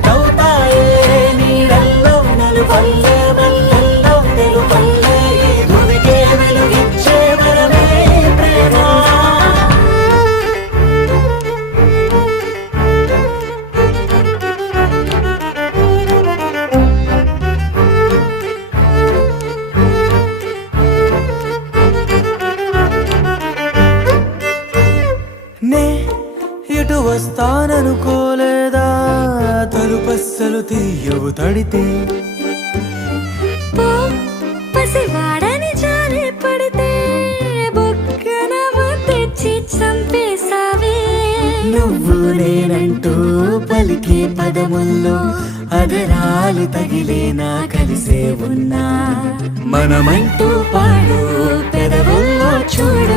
ఒకటవుతాయే నీడల్లో నలుపల్లె మల్లెల్లో తెలుపల్లె ఈ భూమికే వెలుగిచ్చే వరమే ప్రేమ. నే ఇటు వస్తాననుకోలేదా తలుపస్సలు తీయవు తడితే పసివాడని జాలి పడితే బొక్కన తెచ్చి చంపేశావే. నువ్వు నేనంటూ పలికే పదముల్లో అదరాలు తగిలేనా కలిసే ఉన్నా మనమంటూ పాడు పెదవుల్లో చూడు